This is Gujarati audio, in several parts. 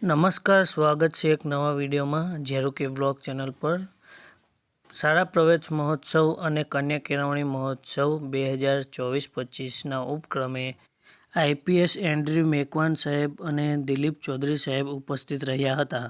નમસ્કાર, સ્વાગત છે એક નવા વિડીયોમાં ઝેરો કે બ્લોગ ચેનલ પર. શાળા પ્રવેશ મહોત્સવ અને કન્યા કેળવણી મહોત્સવ બે હજાર ચોવીસ પચીસના ઉપક્રમે આઈપીએસ એન્ડ્રી મેકવાન સાહેબ અને દિલીપ ચૌધરી સાહેબ ઉપસ્થિત રહ્યા હતા.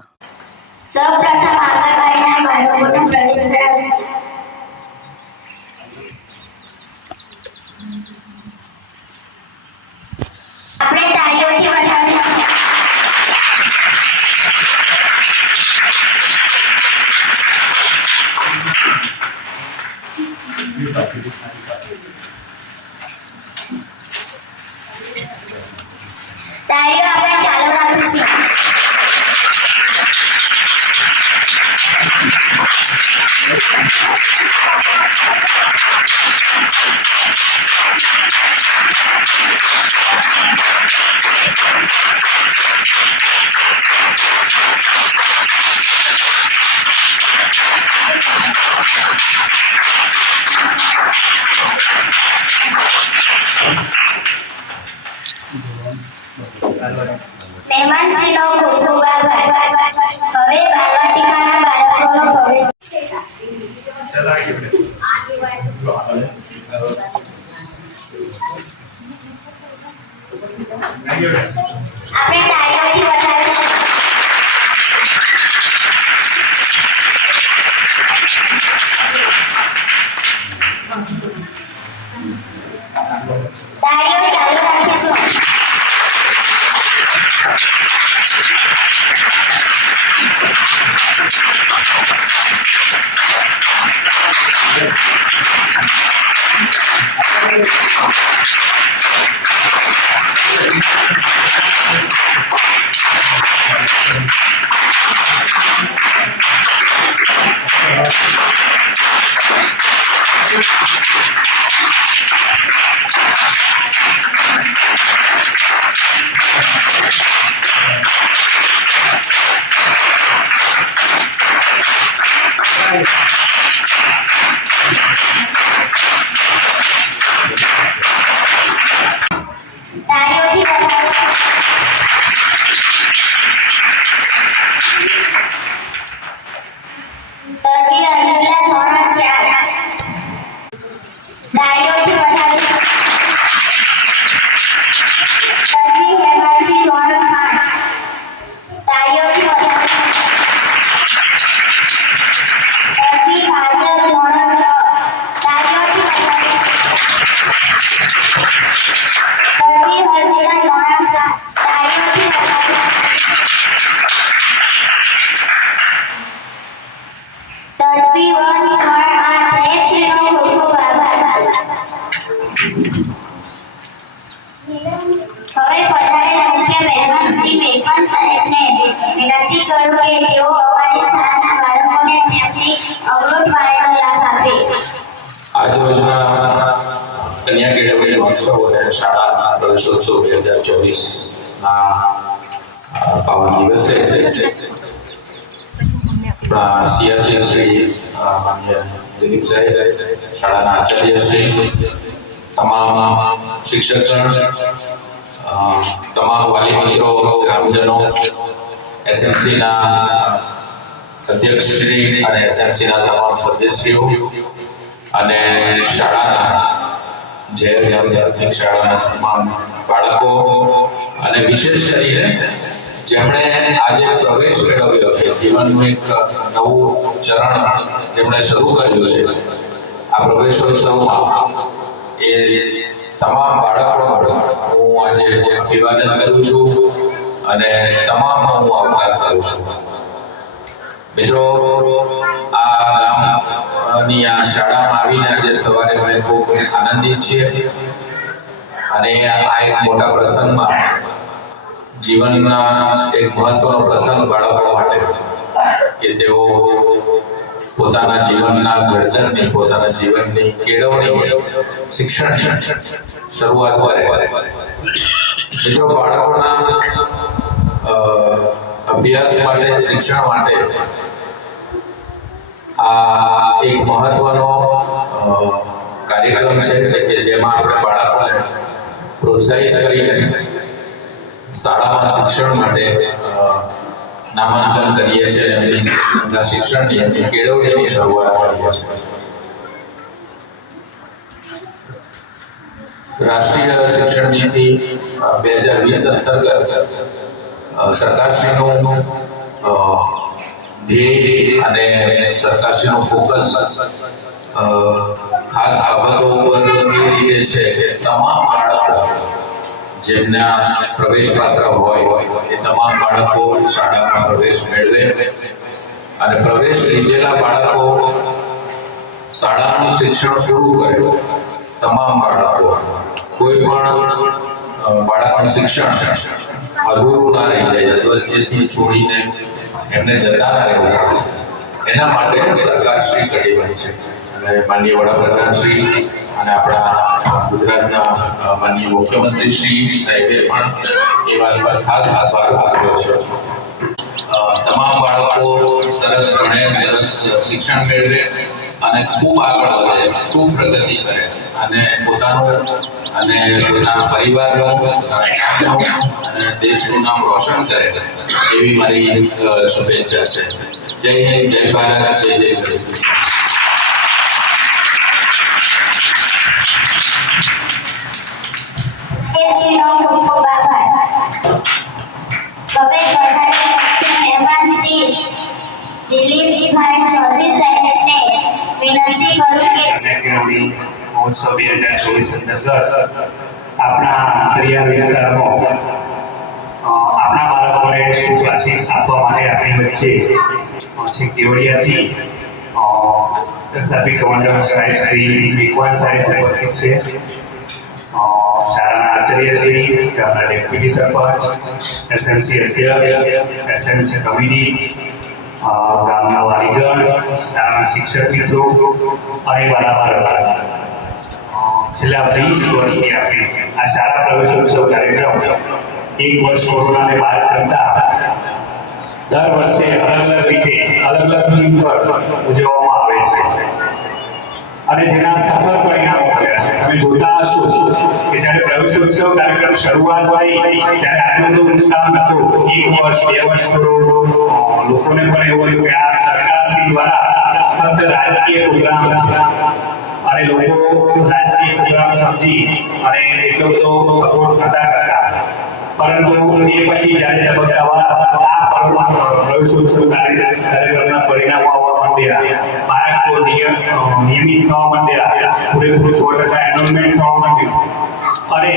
你把这个看一下。等一下，રાખીશું મહેમાનશ્રીનો ખૂબ ખૂબ પાવન દિવસે આપણા સિયાસી શ્રી અ, માન્ય દિલીપ સાહેબ શાળાના આચાર્ય શ્રી તમામ શિક્ષકગણ તમામ વાલી મિત્રો અને એસએમસીના તમામ સદસ્યો અને શાળાના જે શાળાના તમામ બાળકો અને વિશેષ કરીને જેમણે આજે પ્રવેશ મેળવ્યો છે, જીવનનું એક નવું ચરણ જેમણે શરૂ કર્યું છે, આ પ્રવેશોત્સવમાં એ તમામ બાળકો હું આજે અભિવાદન કરું છું અને તમામનો હું આવકાર કરું છું. મિત્રો, આ ગામની આ શાળામાં આવીને આજે સવારે અમે ખૂબ આનંદિત છીએ. અને આ એક મોટા પ્રસંગમાં જીવનના એક મહત્વનો પ્રસંગ બાળકો માટે કે તેઓ પોતાના જીવનના ઘડતરની, પોતાના જીવનની કેળવણી, શિક્ષણ શરૂઆત કરે. મિત્રો, બાળકોના અભ્યાસ માટે, શિક્ષણ માટે આ એક મહત્વનો કાર્યક્રમ છે કે જેમાં આપણે બાળકોને પ્રોત્સાહિત કરીને શાળામાં શિક્ષણ માટે નામાંકન કરીએ છીએ અને કેળવણીની શરૂઆત કરીએ છીએ. રાષ્ટ્રીય શિક્ષણ નીતિ બે હજાર વીસ અંતર્ગત સરકારશ્રીનું ધ્યેય અને સરકારશ્રીનું ફોકસ ખાસ આફતો ઉપર એ છે કે તમામ બાળકો જેમના પ્રવેશ પાત્ર હોય, એ તમામ બાળકો શાળામાં પ્રવેશ મેળવે અને પ્રવેશ લીધેલા બાળકો શાળાનું શિક્ષણ પૂરું કરે. તમામ બાળકો. કોઈ પણ બાળકનું શિક્ષણ અધૂરું ના રહી જાય વચ્ચેથી છોડીને એમને જતા ના રહેવું. એના માટે સરકાર શ્રી કટિબદ્ધ છે. અને વડાપ્રધાન શ્રી અને આપણા ગુજરાતના માનનીય મુખ્યમંત્રી શ્રી સાહેબે પણ એ વાત પર ખાસ આભાર આપ્યો છે. તમામ બાળકો સરસ ભણે, સરસ શિક્ષણ મેળવે અને ખૂબ આગળ વધે, ખૂબ પ્રગતિ કરે અને પોતાનું અને પોતાના પરિવારનું અને દેશનું નામ રોશન કરે એવી મારી શુભેચ્છા છે. જય હિન્દ, જય ભારત, જય જય કેળવણી મહોત્સવ બે હજાર ચોવીસ અંતર્ગત આપણા દરિયા વિસ્તારમાં અ, આપણા બાળકોને શું ક્લાસીસ આપવા માટે આપણી વચ્ચે અ, છેક કેવડિયાથી અ, પ્રસ્થાપિત કમાન્ડર સાહેબ શ્રી વિકવાન સાહેબ ઉપસ્થિત છે અ, શાળાના આચાર્ય શ્રી ગામના ડેપ્યુટી સરપંચ એસએમસી અધ્યક્ષ એસએમસી કમિટી અ, ગામના વાલીગણ શાળાના શિક્ષક મિત્રો અને મારા છેલ્લા વીસ વર્ષથી આપણે આ શાળા પ્રવેશોત્સવ કાર્યક્રમ એક વર્ષ કોરોનાને બહાર કરતા દર વર્ષે અલગ અલગ રીતે, અલગ અલગ થીમ પર ઉજવવામાં આવે છે. અને જેના સફળ પરિણામો મળ્યા છે. તમે જોતા હશો કે જ્યારે પ્રવેશોત્સવ કાર્યક્રમ શરૂઆત હોય ત્યારે આટલો બધો ઉત્સાહ નતો એક વર્ષ, બે વર્ષ કરો લોકોને પણ એવું કે આ સરકારશ્રી દ્વારા ફક્ત રાજકીય પ્રોગ્રામ અને લોકો રાજકીય પ્રોગ્રામ સમજી અને એટલો બધો સપોર્ટ નતા કરતા. પરંતુ એ પછી જ્યારે તબક્કાવાર આ પર્વ પ્રવેશોત્સવ કાર્યક્રમના પરિણામો આવવા માંડ્યા. બાળકો નિયમ નિયમિત થવા માંડ્યા. પૂરેપૂરું સો ટકા એનરોલમેન્ટ થવા માંડ્યું. અને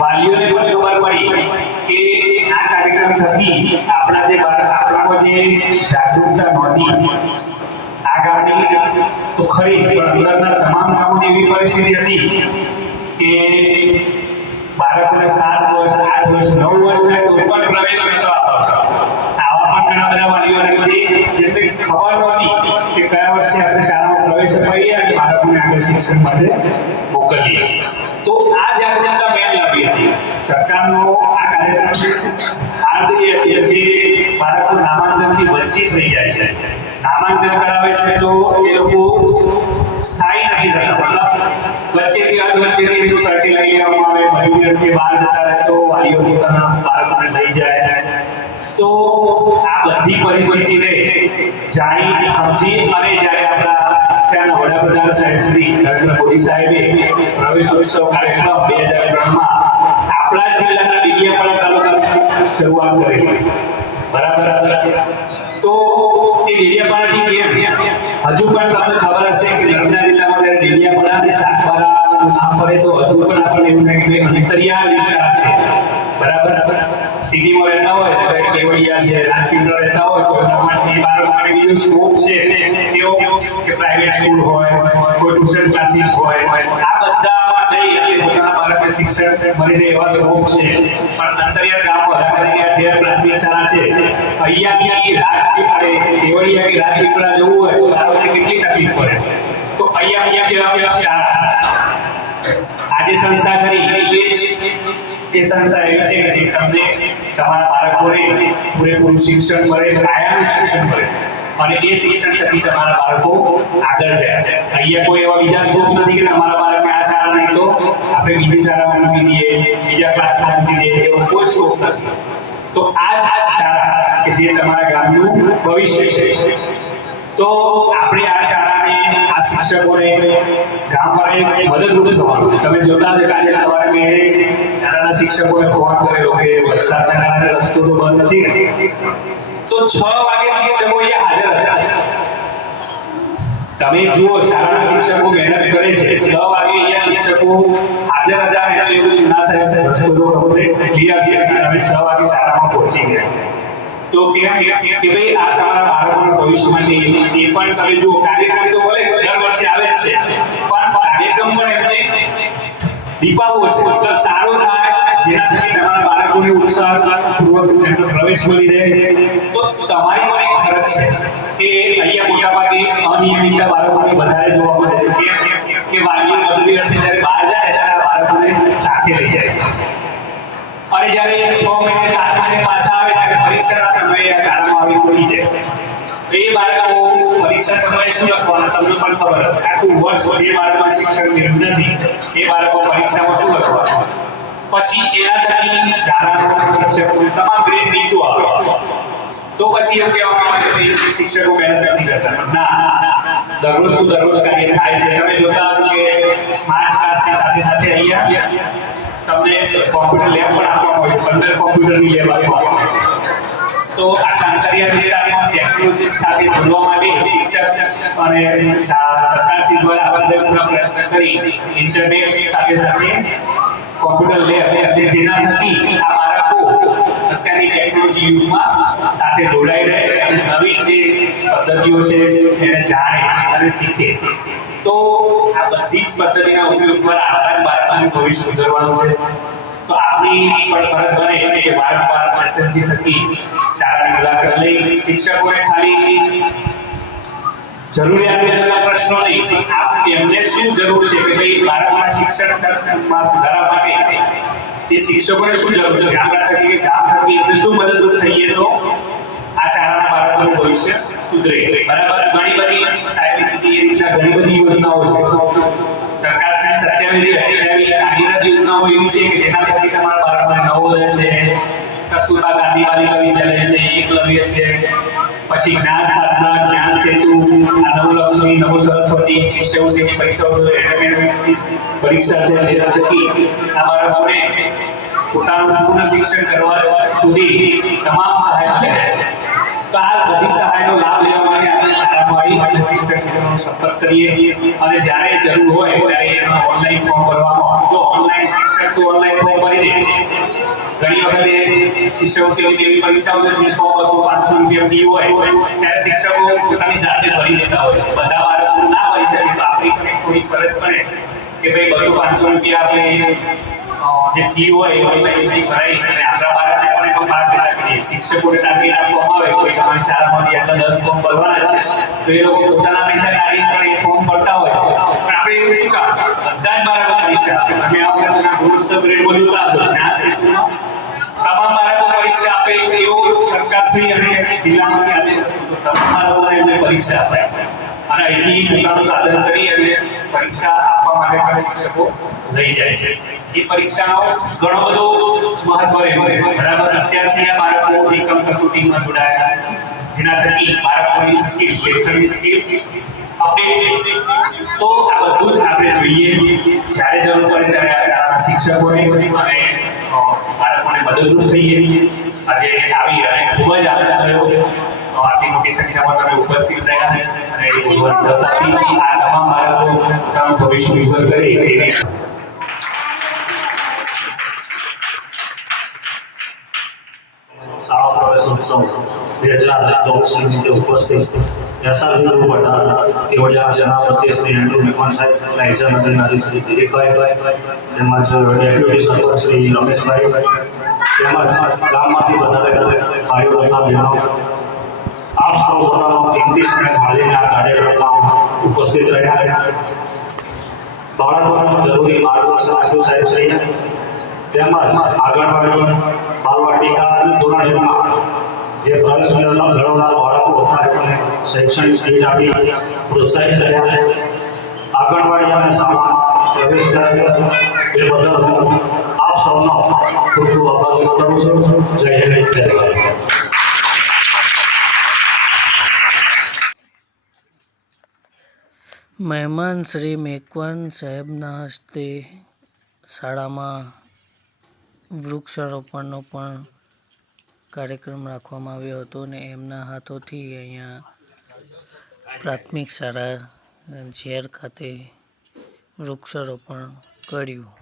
વાલીઓને પણ ખબર પડી કે આ કાર્યક્રમ થકી આપણા જે બાળક આપણામાં જે જાગૃતતા નહોતી આગામી તો ખરી અંદરના તમામ કામોની એવી પરિસ્થિતિ હતી કે બાળકોને સાત વર્ષ, આઠ વર્ષ, નવ વર્ષ થાય પણ પ્રવેશ નતો આપતો આવા પણ ઘણા બધા વાલીઓને છે, જેમને ખબર નહોતી કે કયા વર્ષે આપણે શાળામાં પ્રવેશ અપાઈએ અને બાળકોને આગળ શિક્ષણ માટે મોકલીએ. તો આ જાગૃતતા મેં લાવી હતી. સરકારનો આ કાર્યક્રમ જાણી, સમજી અને જ્યારે આપણા ત્યાંના વડાપ્રધાન સાહેબ શ્રી નરેન્દ્ર મોદી સાહેબે પ્રવેશોત્સવ કાર્યક્રમ બે હજાર ત્રણમાં આપણા જિલ્લાના ડીડિયાપાડા તાલુકાની શરૂઆત કરેલી બરાબર તો એ ડેડિયાપાડાથી કેમ? હજુ પણ તમને ખબર હશે કે નર્મદા જિલ્લામાં જ્યારે ડેડિયાપાડા અને સાગબારા નામ પડે તો હજુ પણ આપણને એવું થાય કે અંતરિયાળ વિસ્તાર છે. બરાબર? સિટીમાં રહેતા હોય, તો કઈ કેવડિયા છે, રાજપીપળા રહેતા હોય, તો એ બાળકો માટે બીજો સ્કોપ છે. કે પ્રાઇવેટ સ્કૂલ હોય, કોઈ ટ્યુશન ક્લાસીસ હોય. પોતાના બાળકને શિક્ષણ મળી રહે એવા સ્કોપ છે પણ અંતરિયાળ ગામો દાખલા તરીકે જે પ્રાથમિક શાળા છે અહીંયાથી રાજપીપળે કેવડિયા કે રાજપીપળા જવું હોય તો બાળકોને કેટલી તકલીફ પડે તો અહીંયા અહીંયા કેવા કેવા શાળા આજે સંસ્થા કરી એ જ એ સંસ્થા એવી છે કે જે તમને તમારા બાળકોને પૂરેપૂરું શિક્ષણ મળે કાયમી શિક્ષણ મળે અને એ શિક્ષણ થકી તમારા બાળકો આગળ જાય અહીંયા કોઈ એવા બીજા સ્કોપ નથી કે તમારા બાળકને આ શાળા નહીં તો આપણે બીજી શાળામાં મૂકી દઈએ બીજા ક્લાસમાં મૂકી દઈએ એવો કોઈ સ્કોપ નથી. તો આ આ શાળા કે છે. તો આપણે આ શાળાને આ શિક્ષકોને, ગામવાળાએ મદદરૂપ થવાનું. તમે જોતા જ આજે સવારે મેં શાળાના શિક્ષકોને ફોન કરેલો કે વરસાદના કારણે રસ્તો તો બંધ નથી તો છ વાગે શિક્ષકો અહીંયા હાજર હતા. તમે જુઓ સારા શિક્ષકો મહેનત કરે છે. છ વાગે અહીંયા શિક્ષકો હાજર હતા એટલે એવું ના સાહેબ કમ્પ્લીટ ક્લિયર છે અમે છ વાગે શાળામાં પહોંચી ગયા તો કેમ કે ભાઈ, આ તમારા બાળકોના ભવિષ્ય માટે એ પણ તમે જુઓ, કાર્યક્રમ તો ભલે દર વર્ષે આવે જ છે. પણ કાર્યક્રમ પણ એમને દીપાવો છે. મતલબ સારો થાય, જેનાથી તમારા બાળકોને ઉત્સાહ પૂર્વક પ્રવેશ મળી રહે. તો તમારી પણ છે કે અહીંયા મોટાભાગે અનિયમિતતા બાળકોને વધારે જોવા મળે છે. કે કે વાલીઓ મજૂરી અર્થે જ્યારે બહાર જાય ત્યારે બાળકોને સાથે લઈ જાય છે. અને જ્યારે છ મહિને, સાત મહિને પાછા આવે ત્યારે પરીક્ષાના સમયે આ શાળામાં આવી મૂકી જાય. તો એ બાળકો પરીક્ષા સમયે શું લખવાના? તમને પણ ખબર હશે. આખું વર્ષ જે બાળકમાં શિક્ષણ મેળવ્યું નથી, એ બાળકો પરીક્ષામાં શું લખવાના? પછી એના થકી શાળાનો શિક્ષક તમામ ગ્રેડ નીચું આવે તો પછી એવું કહેવામાં આવે કે ભાઈ શિક્ષકો મહેનત નથી કરતા પણ ના ના ના દરરોજ તો દરરોજ કાર્ય થાય છે તમે જોતા હશો કે સ્માર્ટ ક્લાસની સાથે સાથે અહીંયા તમને કોમ્પ્યુટર લેબ પણ આપવામાં આવે છે પંદર કોમ્પ્યુટરની લેબ આપવામાં આવે છે તો આ કાંકરિયા વિસ્તારમાં ટેકનોલોજી સાથે જોડવા માટે શિક્ષક અને શા- સરકારશ્રી દ્વારા આપણે પૂરા પ્રયત્ન કરી ઇન્ટરનેટ સાથે સાથે કોમ્પ્યુટર લેબ કે જેના થકી આ બાળકો અત્યારની ટેકનોલોજી યુગમાં સાથે જોડાઈ રહે અને નવી જે પદ્ધતિઓ છે એને જાણે અને શીખે. તો આ બધી જ પદ્ધતિના ઉપયોગ પર આપણા બાળકનું ભવિષ્ય સુધરવાનું છે. તો આપની પણ ફરજ બને કે વારંવાર એસએમસી થકી શાળાની મુલાકાત લઈ શિક્ષકોને ખાલી જરૂરિયાતના પ્રશ્નો નહીં આપ એમને શું જરૂર છે કે ભાઈ બાળકના શિક્ષણ સુધારા માટે એ શિક્ષકોને શું જરૂર છે? આપણા થકી કે ગામ થકી એમને શું મદદરૂપ થઈએ તો આ શાળાના બાળકોનું ભવિષ્ય સુધરે. બરાબર? ઘણી બધી સાહેબ એ રીતના ઘણી બધી યોજનાઓ છે. સરકાર શ્રી સત્યાવીસ અઠ્યાવીસ કાર્યરત યોજનાઓ એવી છે કે જેના થકી તમારા બાળકોને નવોદય છે કસ્તુરબા ગાંધી બાલિકા વિદ્યાલય છે એકલવ્ય છે. પછી જ્ઞાન સાધના, જ્ઞાન સેતુ, આ નવલક્ષ્મી નવ સરસ્વતી શિષ્યવૃત્તિની પરીક્ષાઓ પરીક્ષા છે. આ બાળકોને પોતાનું શિક્ષણ કરવા સુધી તમામ સહાય મળે છે. તો આ બધી સહાયનો લાભ લેવા માટે આપણે શાળામાં આવી અને શિક્ષક સંપર્ક કરીએ. અને જ્યારે જરૂર હોય ત્યારે એનો ઓનલાઈન ફોર્મ ભરવામાં જો ઓનલાઈન શિક્ષક તો ઓનલાઈન ફોર્મ ભરી દે, ઘણી વખતે શિષ્યવૃત્તિની જેવી પરીક્ષાઓ છે સો બસો, પાંચસો રૂપિયા ફી હોય, ત્યારે શિક્ષકો પોતાની જાતે ભરી દેતા હોય બધા બાળકો ના ભરી શકે, તો આપણી પણ થોડી ફરજ પડે કે ભાઈ બસો, પાંચસો રૂપિયા આપણે જે ફી હોય એ ભરાઈ અને આપણા બાળકને પણ એનો ભાગ લેતા શિક્ષકોને ટાર્ગેટ આપવામાં આવે કોઈ તમારી શાળામાંથી આટલા દસ ફોર્મ ભરવાના છે તો એ લોકો પોતાના પૈસા કાઢીને પણ એ ફોર્મ ભરતા હોય પણ આપણે એવું શું કામ બધા જ બાળકો પરીક્ષા આપશે તમે આ વખતના ગુણોત્સવ ગ્રેડમાં જોતા હશો જ્ઞાન ક્ષેત્રમાં તમામ બાળકો પરીક્ષા આપે એવું સરકારશ્રી અને જિલ્લામાંથી. તો તમામ બાળકોને એમને પરીક્ષા અપાય અને અહીંથી પોતાનું સાધન કરી અને પરીક્ષા આપવા માટે પણ શિક્ષકો લઈ જાય છે એ પરીક્ષાનો ઘણો બધો મહત્વ રહેલું છે. બરાબર? અત્યારથી આ બાળકો એકમ કસોટીમાં જોડાયા. જેના થકી બાળકોની સ્કિલ લેખનની સ્કિલ અપડેટ તો આ બધું જ આપણે જોઈએ. જ્યારે જરૂર પડે ત્યારે આપણા શિક્ષકોને અને બાળકોને મદદરૂપ થઈએ. આજે આવી અને ખૂબ જ આનંદ થયો. આટલી મોટી સંખ્યામાં તમે ઉપસ્થિત રહ્યા અને આ તમામ બાળકો પોતાનું ભવિષ્ય ઉજ્જવળ કરે તેવી પ્રવેશોત્સવ બે હજાર ચોવીસ નિમિત્તે ઉપસ્થિત. યશાભી પઠાણ કેવડિયા સેનાપતિ શ્રી એન્ડ્રુ મેકવાન સાહેબ લાઇઝર અધિકારી શ્રી દિલીપભાઈ તેમજ ડેપ્યુટી સરપંચ શ્રી રમેશભાઈ. તેમજ ગામમાંથી વધારે ભાઈઓ તથા બહેનો. આપ સૌ પોતાનો કિંમતી સમય ફાળવીને આ કાર્યક્રમમાં ઉપસ્થિત રહ્યા. બાળકોનું જરૂરી માર્ગદર્શન આપ્યું સાહેબ શ્રી તેમજ આંગણવાડી મહેમાન શ્રી મેકવાન સાહેબના હસ્તે શાળામાં વૃક્ષારોપણનો પણ કાર્યક્રમ રાખવામાં આવ્યો હતો અને એમના હાથોથી અહીંયા પ્રાથમિક શાળા ઝેર ખાતે વૃક્ષારોપણ કર્યું.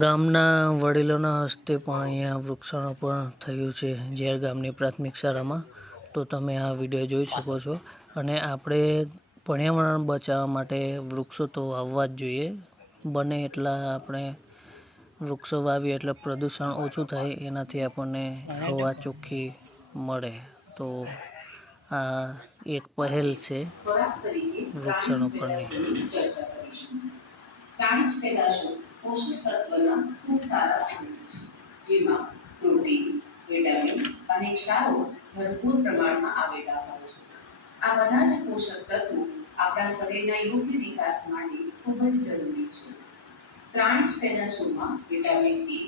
ગામના વડીલોના હસ્તે પણ અહીંયા વૃક્ષારોપણ થયું છે ઝેર ગામની પ્રાથમિક શાળામાં. તો તમે આ વીડિયો જોઈ શકો છો. અને આપણે પર્યાવરણ બચાવવા માટે વૃક્ષો તો વાવવા જ જોઈએ. બને એટલા આપણે વૃક્ષો વાવીએ એટલે પ્રદૂષણ ઓછું થાય, એનાથી આપણને હવા ચોખ્ખી મળે. તો આ એક પહેલ છે વૃક્ષારોપણની. પોષક તત્વના ખૂબ સારા સ્ત્રોત છે, જેમાં પ્રોટીન, વિટામિન અને ક્ષારો ભરપૂર પ્રમાણમાં આવેલા હોય છે. આ બધા જ પોષક તત્વો આપણા શરીરના યોગ્ય વિકાસ માટે ખૂબ જ જરૂરી છે. પ્રાણીજ પેદાશોમાં vitamin A,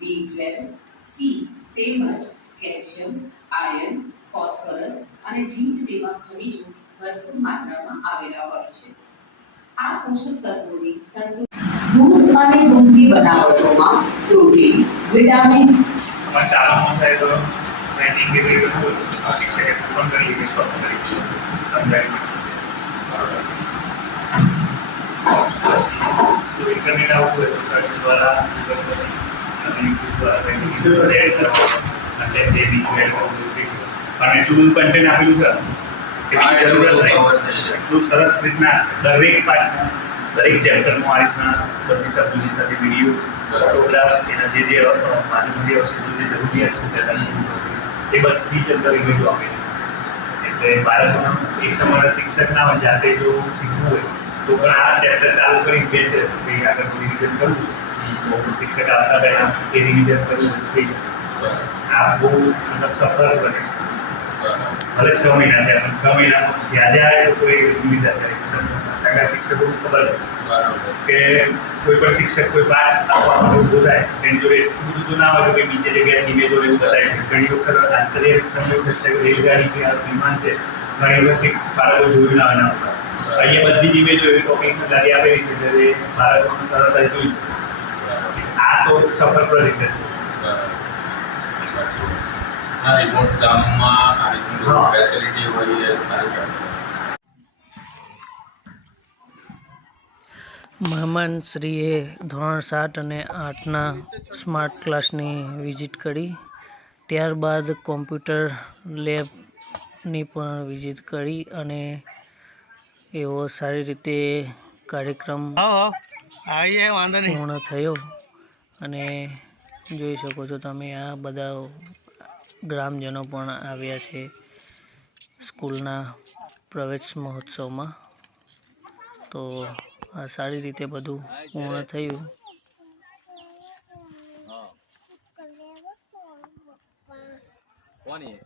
B twelve, C તેમજ કેલ્શિયમ આયર્ન ફોસ્ફરસ અને ઝીંક જેવા ખનિજો ભરપૂર માત્રામાં આવેલા હોય છે. આ પોષક તત્વોની સંતુલિત દૂધ અને દૂધની બનાવટોમાં પ્રોટીન વિટામિન. અને એટલું કન્ટેન્ટ આપેલું છે હા, જરૂરત નહીં એટલું સરસ રીતના દરેક પાર્ટનું દરેક ચેપ્ટરનું આ રીતના બધી સબ્જેક્ટની સાથે વીડિયો ફોટોગ્રાફ્સ એના જે જે જે વસ્તુ જે જરૂરિયાત છે એ બધી જ અંદર ઇમેજો આપેલી એટલે બાળકોના એક સમયે શિક્ષક ના હોય, જાતે જો શીખવું હોય, તો પણ આ ચેપ્ટર ચાલુ કરી બે કે આગળ રિવિઝન કરવું છે બહુ શિક્ષક આવતા પહેલાં એ રિવિઝન કરવું થઈ જાય. આ બહુ મતલબ સફળ બને છે. ભલે છ મહિના થયા પણ છ મહિનામાં જ્યાં જ્યાં એ લોકોએ રિવિઝન કરી. ટકા શિક્ષકો ખબર છે? કે કોઈ પણ શિક્ષક કોઈ પાઠ આપવામાં બોલાય એની જોડે એટલું બધું તો ના હોય કે બીજે જગ્યાએ ઇમેજો એવું બતાય છે. ઘણી વખત આંતરિય એવું થશે રેલગાડી કે આ વિમાન છે ઘણી વખત બાળકો જોયું ના હોય. ના હોય. અહીંયા બધી જ ઇમેજો એવી ટોપિકમાં ગાડી આપેલી છે એટલે એ બાળકોને સરળતા જોઈ શકે આ તો સફળ પ્રોજેક્ટ છે. આ રિમોટ ગામમાં આ રીતની ફેસિલિટી હોય એ સારી વાત છે. મહેમાનશ્રીએ ધોરણ સાત અને આઠના સ્માર્ટ ક્લાસની વિઝિટ કરી. ત્યારબાદ કોમ્પ્યુટર લેબની પણ વિઝિટ કરી અને એવો સારી રીતે કાર્યક્રમ પૂર્ણ થયો. અને જોઈ શકો છો તમે આ બધા ગ્રામજનો પણ આવ્યા છે સ્કૂલના પ્રવેશ મહોત્સવમાં. તો આ સારી રીતે બધું પૂર્ણ થયું. કોની?